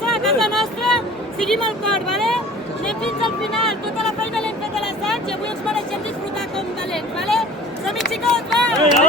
a casa nostra, seguim el cor, vale? Anem fins al final, tota la feina l'hem fet a l'assaig i avui ens mereixem disfrutar com valents, vale? Som-hi, xicos, va!